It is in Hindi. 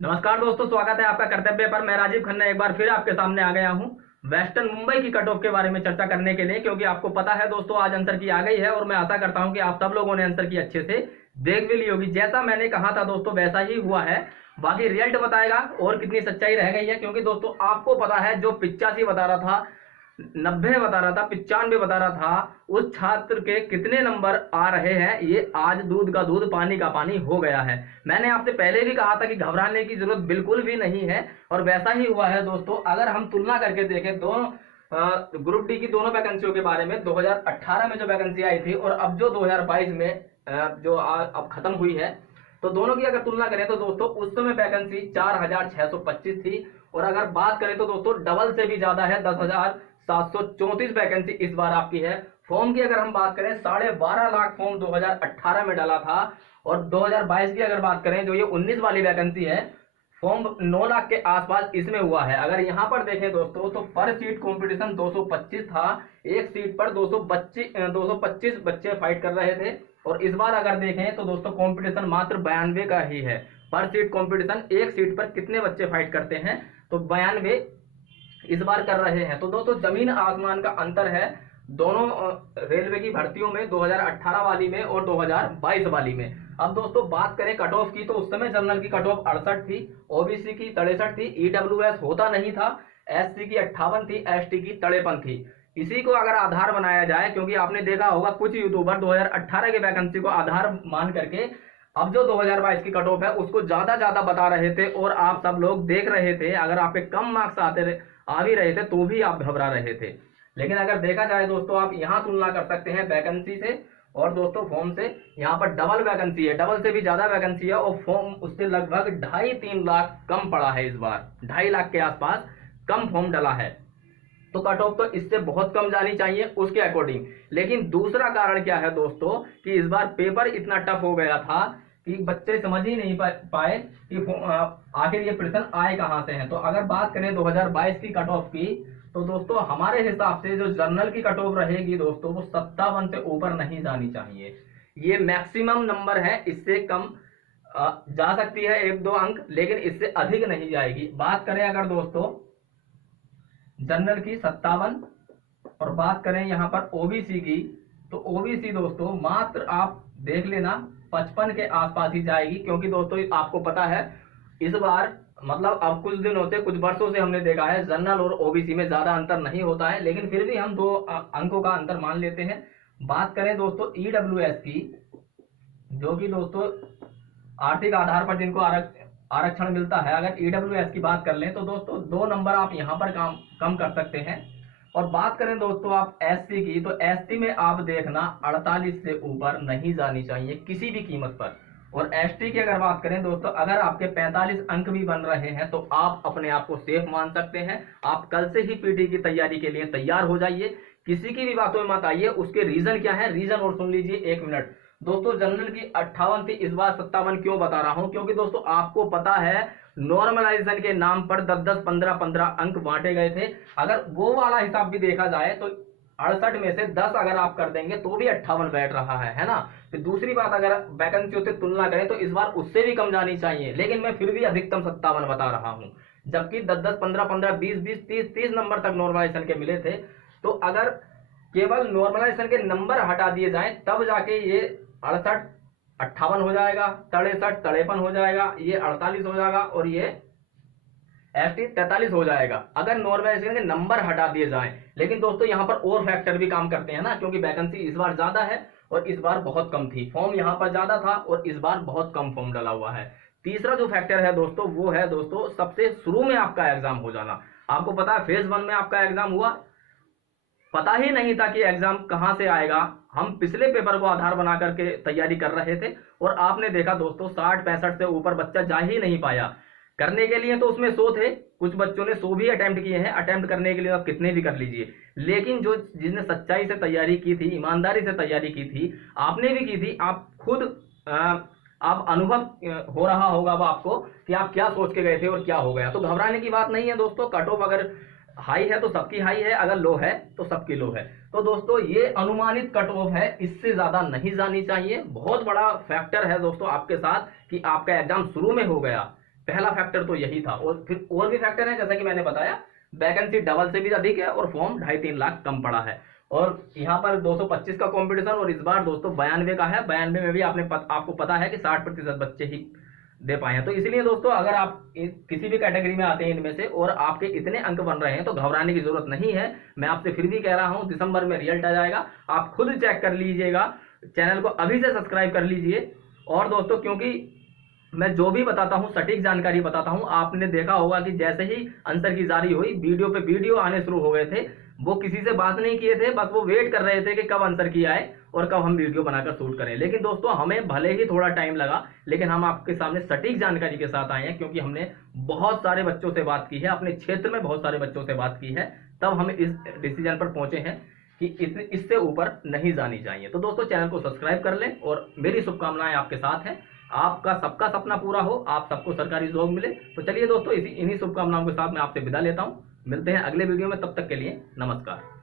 नमस्कार दोस्तों, स्वागत है आपका कर्तव्य पर। मैं राजीव खन्ना एक बार फिर आपके सामने आ गया हूं वेस्टर्न मुंबई की कट ऑफ के बारे में चर्चा करने के लिए, क्योंकि आपको पता है दोस्तों आज आंसर की आ गई है और मैं आशा करता हूं कि आप सब लोगों ने आंसर की अच्छे से देख भी ली होगी। जैसा मैंने कहा था दोस्तों वैसा ही हुआ है। बाकी रिजल्ट बताएगा और कितनी सच्चाई रह गई है, क्योंकि दोस्तों आपको पता है जो 85 बता रहा था, 90 बता रहा था, 95 बता रहा था, उस छात्र के कितने नंबर आ रहे हैं ये आज दूध का दूध पानी का पानी हो गया है। मैंने आपसे पहले भी कहा था कि घबराने की जरूरत बिल्कुल भी नहीं है और वैसा ही हुआ है दोस्तों। अगर हम तुलना करके देखें दोनों ग्रुप डी की दोनों वैकेंसियों के बारे में, 2018 में जो वैकेंसी आई थी और अब जो 2022 में जो अब खत्म हुई है, तो दोनों की अगर तुलना करें तो दोस्तों उस समय वैकेंसी 4625 थी और अगर बात करें तो दोस्तों डबल से भी ज्यादा है, 10,734 वैकेंसी इस बार आपकी है। फॉर्म की अगर हम बात करें 12.5 लाख फॉर्म 2018 में डाला था और 2022 की अगर बात करें जो ये 19 वाली वैकेंसी है, फॉर्म 9 लाख के आसपास इसमें हुआ है। अगर यहां पर देखें दोस्तों तो पर सीट कंपटीशन 225 था, एक सीट पर 225 बच्चे फाइट कर रहे थे और इस बार अगर देखें तो दोस्तों कंपटीशन मात्र 92 का ही है। पर सीट कंपटीशन, एक सीट पर कितने बच्चे फाइट करते हैं, तो 92 इस बार कर रहे हैं। तो दोस्तों जमीन आसमान का अंतर है दोनों रेलवे की भर्तियों में, 2018 वाली में और 2022 वाली में। अब दोस्तों बात करें कट ऑफ की, तो उस समय जनरल की कट ऑफ 68 थी, ओबीसी की 63 थी, ईडब्ल्यूएस होता नहीं था, एससी की 58 थी, एसटी की 53 थी। इसी को अगर आधार बनाया जाए, क्योंकि आपने देखा होगा कुछ यूट्यूबर 2018 के वैकेंसी को आधार मान करके अब जो 2022 की कट ऑफ है उसको ज्यादा बता रहे थे और आप सब लोग देख रहे थे। अगर आपके कम मार्क्स आ भी रहे थे तो भी आप घबरा रहे थे। लेकिन अगर देखा जाए दोस्तों, आप यहां तुलना कर सकते हैं वैकेंसी से और दोस्तों फॉर्म से। यहाँ पर डबल वैकेंसी है, डबल से भी ज्यादा वैकेंसी है और फॉर्म उससे लगभग 2.5-3 लाख कम पड़ा है। इस बार 2.5 लाख के आसपास कम फॉर्म डला है, तो कट ऑफ तो इससे बहुत कम जानी चाहिए उसके अकॉर्डिंग। लेकिन दूसरा कारण क्या है दोस्तों कि इस बार पेपर इतना टफ हो गया था कि बच्चे समझ ही नहीं पाए कि आखिर ये प्रश्न आए कहां से हैं। तो अगर बात करें 2022 की कट ऑफ की, तो दोस्तों हमारे हिसाब से जो जनरल की कट ऑफ रहेगी दोस्तों वो 57 से ऊपर नहीं जानी चाहिए। ये मैक्सिमम नंबर है, इससे कम जा सकती है 1-2 अंक, लेकिन इससे अधिक नहीं जाएगी। बात करें अगर दोस्तों जनरल की 57 और बात करें यहां पर ओबीसी की, तो ओबीसी दोस्तों मात्र आप देख लेना 55 के आसपास ही जाएगी। क्योंकि दोस्तों आपको पता है इस बार मतलब अब कुछ दिनों से, कुछ वर्षों से हमने देखा है जनरल और ओबीसी में ज्यादा अंतर नहीं होता है, लेकिन फिर भी हम 2 अंकों का अंतर मान लेते हैं। बात करें दोस्तों ईडब्ल्यूएस की, जो कि दोस्तों आर्थिक आधार पर जिनको आरक्षण मिलता है, अगर ईडब्ल्यूएस की बात कर लें तो दोस्तों 2 नंबर आप यहां पर कम कर सकते हैं। और बात करें दोस्तों आप एससी की, तो एसटी में आप देखना 48 से ऊपर नहीं जानी चाहिए किसी भी कीमत पर। और एसटी की अगर बात करें दोस्तों, अगर आपके 45 अंक भी बन रहे हैं तो आप अपने आप को सेफ मान सकते हैं। आप कल से ही पीटी की तैयारी के लिए तैयार हो जाइए, किसी की भी बातों में मत आइए। उसके रीजन क्या है, रीजन और सुन लीजिए 1 मिनट। दोस्तों जनरल की 58 थी, इस बार 57 क्यों बता रहा हूं, क्योंकि दोस्तों आपको पता है नॉर्मलाइजेशन के नाम पर 10-10, 15-15 अंक बांटे गए थे। अगर वो वाला हिसाब भी देखा जाए तो 68 में से 10 अगर आप कर देंगे तो भी 58 बैठ रहा है ना। फिर दूसरी बात, अगर वैकेंसियों से तुलना करें तो इस बार उससे भी कम जानी चाहिए, लेकिन मैं फिर भी अधिकतम 57 बता रहा हूं। जबकि 10-10, 15-15, 20-20, 30-30 नंबर तक नॉर्मलाइजेशन के मिले थे। तो अगर केवल नॉर्मलाइजेशन के नंबर हटा दिए जाएं तब जाके ये 68 58 हो जाएगा, 63 53 हो जाएगा, ये 48 हो जाएगा और ये एसटी 43 हो जाएगा, अगर नॉर्मलाइजेशन के नंबर हटा दिए जाएं। लेकिन दोस्तों यहां पर और फैक्टर भी काम करते हैं ना, क्योंकि वैकेंसी इस बार ज्यादा है और इस बार बहुत कम थी। फॉर्म यहां पर ज्यादा था और इस बार बहुत कम फॉर्म डाला हुआ है। तीसरा जो फैक्टर है दोस्तों वो है दोस्तों सबसे शुरू में आपका एग्जाम हो जाना। आपको पता है फेज 1 में आपका एग्जाम हुआ, पता ही नहीं था कि एग्जाम कहां से आएगा। हम पिछले पेपर को आधार बना करके तैयारी कर रहे थे और आपने देखा दोस्तों 60-65 से ऊपर बच्चा जा ही नहीं पाया। करने के लिए तो उसमें 100 थे, कुछ बच्चों ने 100 भी अटेम्प्ट किए हैं। अटेम्प्ट करने के लिए आप कितने भी कर लीजिए, लेकिन जो जिसने सच्चाई से तैयारी की थी, ईमानदारी से तैयारी की थी, आपने भी की थी, आप खुद आप अनुभव हो रहा होगा वो आपको कि आप क्या सोच के गए थे और क्या हो गया। तो घबराने की बात नहीं है दोस्तों। कट ऑफ अगर हाई है तो सबकी हाई है, अगर लो है तो सबकी लो है। तो दोस्तों ये अनुमानित कट ऑफ है, इससे ज्यादा नहीं जानी चाहिए। बहुत बड़ा फैक्टर है दोस्तों आपके साथ कि आपका एग्जाम शुरू में हो गया, पहला फैक्टर तो यही था। और फिर और भी फैक्टर है, जैसा कि मैंने बताया, वैकेंसी डबल से भी अधिक है और फॉर्म 2.5-3 लाख कम पड़ा है। और यहाँ पर 225 का कंपटीशन, और इस बार दोस्तों 92 का है। 92 में भी आपको पता है कि 60% बच्चे ही दे पाए हैं। तो इसलिए दोस्तों, अगर आप किसी भी कैटेगरी में आते हैं इनमें से और आपके इतने अंक बन रहे हैं तो घबराने की जरूरत नहीं है। मैं आपसे फिर भी कह रहा हूं, दिसंबर में रिजल्ट आ जाएगा, आप खुद चेक कर लीजिएगा। चैनल को अभी से सब्सक्राइब कर लीजिए। और दोस्तों, क्योंकि मैं जो भी बताता हूं सटीक जानकारी बताता हूं, आपने देखा होगा कि जैसे ही आंसर की जारी हुई, वीडियो पे वीडियो आने शुरू हो गए थे। वो किसी से बात नहीं किए थे, बस वो वेट कर रहे थे कि कब आंसर की आए और कब हम वीडियो बनाकर शूट करें। लेकिन दोस्तों, हमें भले ही थोड़ा टाइम लगा, लेकिन हम आपके सामने सटीक जानकारी के साथ आए हैं, क्योंकि हमने बहुत सारे बच्चों से बात की है, अपने क्षेत्र में बहुत सारे बच्चों से बात की है, तब हम इस डिसीजन पर पहुंचे हैं कि इससे ऊपर नहीं जानी चाहिए। तो दोस्तों, चैनल को सब्सक्राइब कर लें और मेरी शुभकामनाएं आपके साथ हैं। आपका सबका सपना पूरा हो, आप सबको सरकारी जॉब मिले। तो चलिए दोस्तों, इन्हीं शुभकामनाओं के साथ मैं आपसे विदा लेता हूं। मिलते हैं अगले वीडियो में, तब तक के लिए नमस्कार।